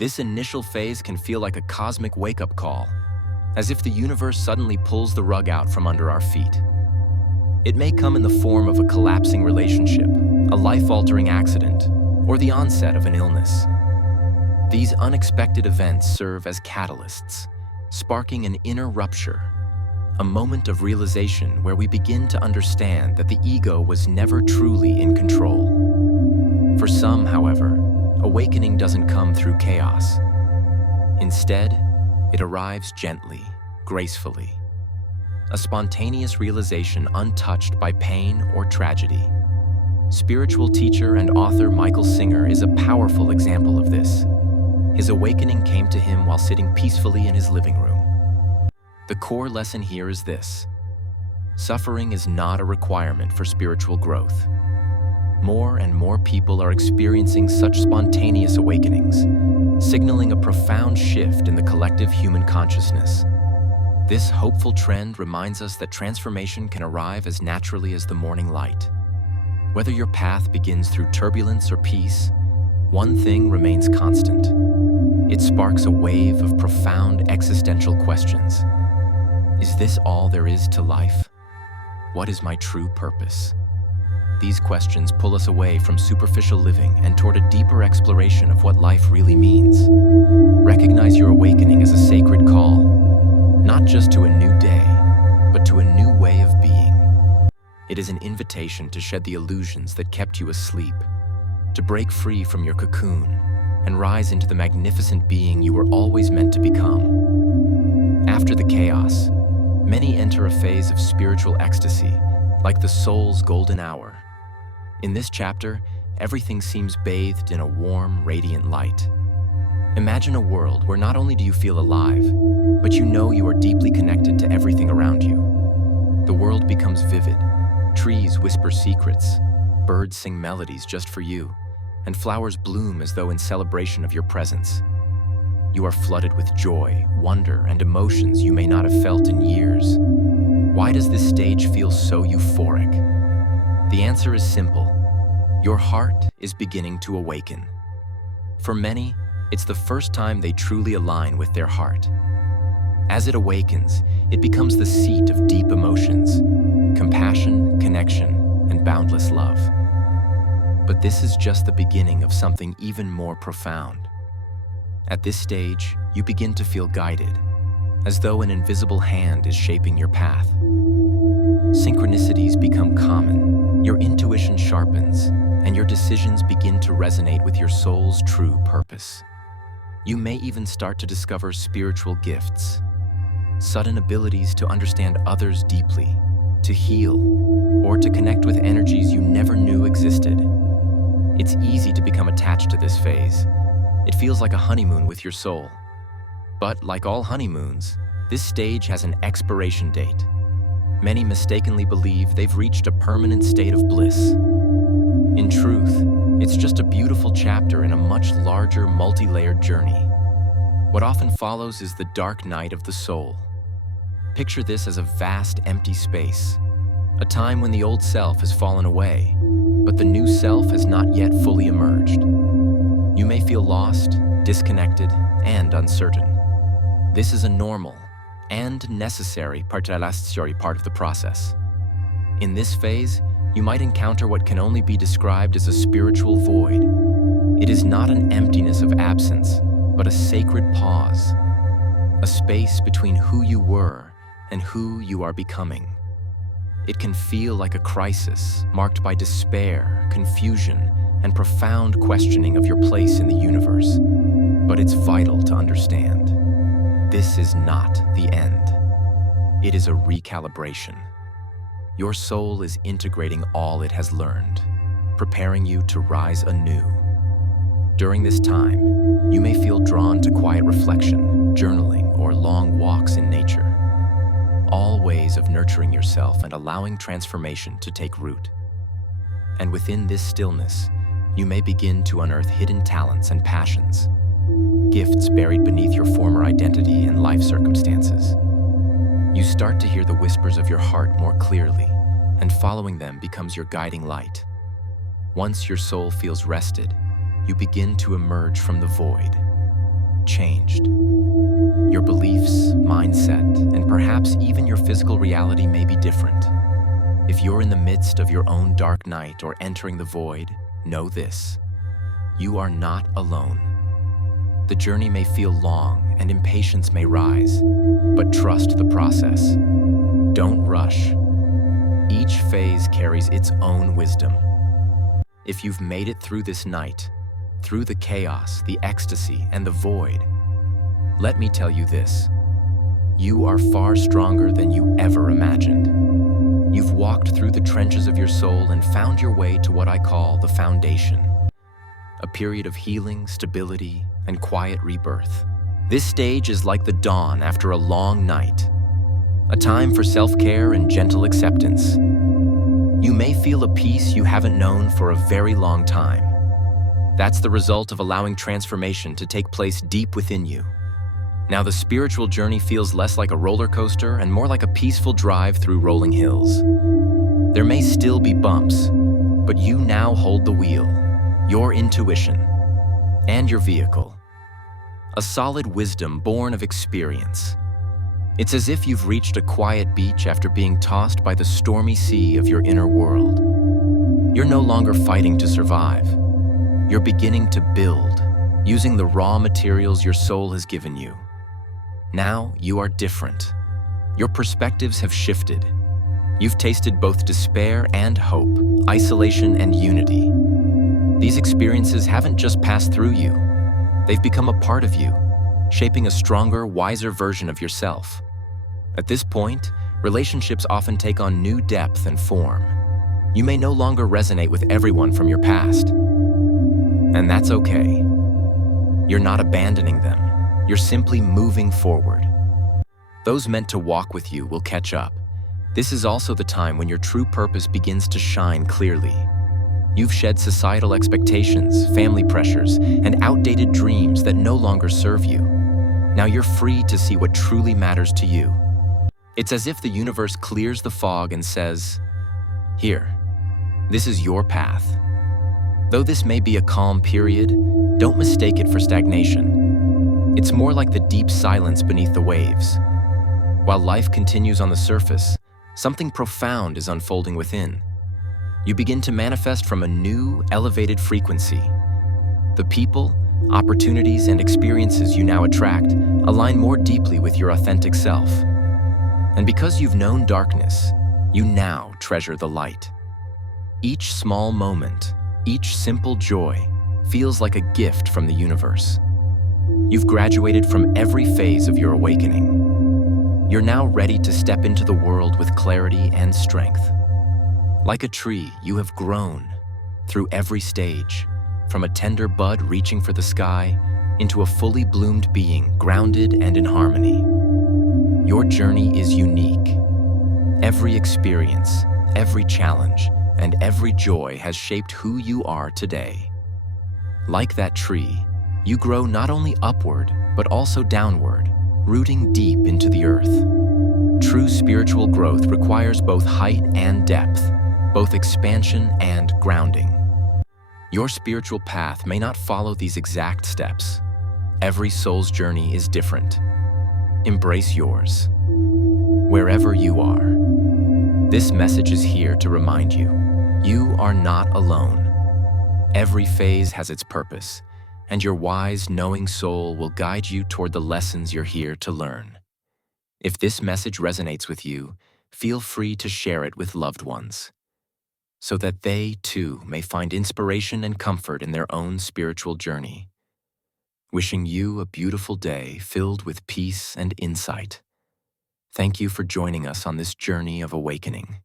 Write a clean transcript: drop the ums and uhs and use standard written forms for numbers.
This initial phase can feel like a cosmic wake-up call, as if the universe suddenly pulls the rug out from under our feet. It may come in the form of a collapsing relationship, a life-altering accident, or the onset of an illness. These unexpected events serve as catalysts, sparking an inner rupture, a moment of realization where we begin to understand that the ego was never truly in control. For some, however, awakening doesn't come through chaos. Instead, it arrives gently, gracefully. A spontaneous realization untouched by pain or tragedy. Spiritual teacher and author Michael Singer is a powerful example of this. His awakening came to him while sitting peacefully in his living room. The core lesson here is this: suffering is not a requirement for spiritual growth. More and more people are experiencing such spontaneous awakenings, signaling a profound shift in the collective human consciousness. This hopeful trend reminds us that transformation can arrive as naturally as the morning light. Whether your path begins through turbulence or peace, one thing remains constant. It sparks a wave of profound existential questions. Is this all there is to life? What is my true purpose? These questions pull us away from superficial living and toward a deeper exploration of what life really means. Recognize your awakening as a sacred call, not just to a new day, but to a new way of being. It is an invitation to shed the illusions that kept you asleep, to break free from your cocoon and rise into the magnificent being you were always meant to become. After the chaos, many enter a phase of spiritual ecstasy, like the soul's golden hour. In this chapter, everything seems bathed in a warm, radiant light. Imagine a world where not only do you feel alive, but you know you are deeply connected to everything around you. The world becomes vivid. Trees whisper secrets, birds sing melodies just for you, and flowers bloom as though in celebration of your presence. You are flooded with joy, wonder, and emotions you may not have felt in years. Why does this stage feel so euphoric? The answer is simple. Your heart is beginning to awaken. For many, it's the first time they truly align with their heart. As it awakens, it becomes the seat of deep emotions, compassion, connection, and boundless love. But this is just the beginning of something even more profound. At this stage, you begin to feel guided, as though an invisible hand is shaping your path. Synchronicities become common, your intuition sharpens, and your decisions begin to resonate with your soul's true purpose. You may even start to discover spiritual gifts, sudden abilities to understand others deeply, to heal, or to connect with energies you never knew existed. It's easy to become attached to this phase. It feels like a honeymoon with your soul. But like all honeymoons, this stage has an expiration date. Many mistakenly believe they've reached a permanent state of bliss. In truth, it's just a beautiful chapter in a much larger, multi-layered journey. What often follows is the dark night of the soul. Picture this as a vast, empty space, a time when the old self has fallen away, but the new self has not yet fully emerged. You may feel lost, disconnected, and uncertain. This is a normal and necessary part of the process. In this phase, you might encounter what can only be described as a spiritual void. It is not an emptiness of absence, but a sacred pause, a space between who you were and who you are becoming. It can feel like a crisis, marked by despair, confusion, and profound questioning of your place in the universe. But it's vital to understand. This is not the end. It is a recalibration. Your soul is integrating all it has learned, preparing you to rise anew. During this time, you may feel drawn to quiet reflection, journaling, or long walks in nature. All ways of nurturing yourself and allowing transformation to take root. And within this stillness, you may begin to unearth hidden talents and passions, gifts buried beneath your former identity and life circumstances. You start to hear the whispers of your heart more clearly, and following them becomes your guiding light. Once your soul feels rested, you begin to emerge from the void, mindset, and perhaps even your physical reality may be different. If you're in the midst of your own dark night or entering the void, know this: you are not alone. The journey may feel long and impatience may rise, but trust the process. Don't rush. Each phase carries its own wisdom. If you've made it through this night, through the chaos, the ecstasy, and the void, let me tell you this: you are far stronger than you ever imagined. You've walked through the trenches of your soul and found your way to what I call the foundation, a period of healing, stability, and quiet rebirth. This stage is like the dawn after a long night, a time for self-care and gentle acceptance. You may feel a peace you haven't known for a very long time. That's the result of allowing transformation to take place deep within you. Now the spiritual journey feels less like a roller coaster and more like a peaceful drive through rolling hills. There may still be bumps, but you now hold the wheel, your intuition, and your vehicle. A solid wisdom born of experience. It's as if you've reached a quiet beach after being tossed by the stormy sea of your inner world. You're no longer fighting to survive. You're beginning to build, using the raw materials your soul has given you. Now you are different. Your perspectives have shifted. You've tasted both despair and hope, isolation and unity. These experiences haven't just passed through you. They've become a part of you, shaping a stronger, wiser version of yourself. At this point, relationships often take on new depth and form. You may no longer resonate with everyone from your past. And that's okay. You're not abandoning them. You're simply moving forward. Those meant to walk with you will catch up. This is also the time when your true purpose begins to shine clearly. You've shed societal expectations, family pressures, and outdated dreams that no longer serve you. Now you're free to see what truly matters to you. It's as if the universe clears the fog and says, "Here, this is your path." Though this may be a calm period, don't mistake it for stagnation. It's more like the deep silence beneath the waves. While life continues on the surface, something profound is unfolding within. You begin to manifest from a new, elevated frequency. The people, opportunities, and experiences you now attract align more deeply with your authentic self. And because you've known darkness, you now treasure the light. Each small moment, each simple joy, feels like a gift from the universe. You've graduated from every phase of your awakening. You're now ready to step into the world with clarity and strength. Like a tree, you have grown through every stage, from a tender bud reaching for the sky into a fully bloomed being, grounded and in harmony. Your journey is unique. Every experience, every challenge, and every joy has shaped who you are today. Like that tree, you grow not only upward, but also downward, rooting deep into the earth. True spiritual growth requires both height and depth, both expansion and grounding. Your spiritual path may not follow these exact steps. Every soul's journey is different. Embrace yours, wherever you are. This message is here to remind you, you are not alone. Every phase has its purpose, and your wise, knowing soul will guide you toward the lessons you're here to learn. If this message resonates with you, feel free to share it with loved ones, so that they, too, may find inspiration and comfort in their own spiritual journey. Wishing you a beautiful day filled with peace and insight. Thank you for joining us on this journey of awakening.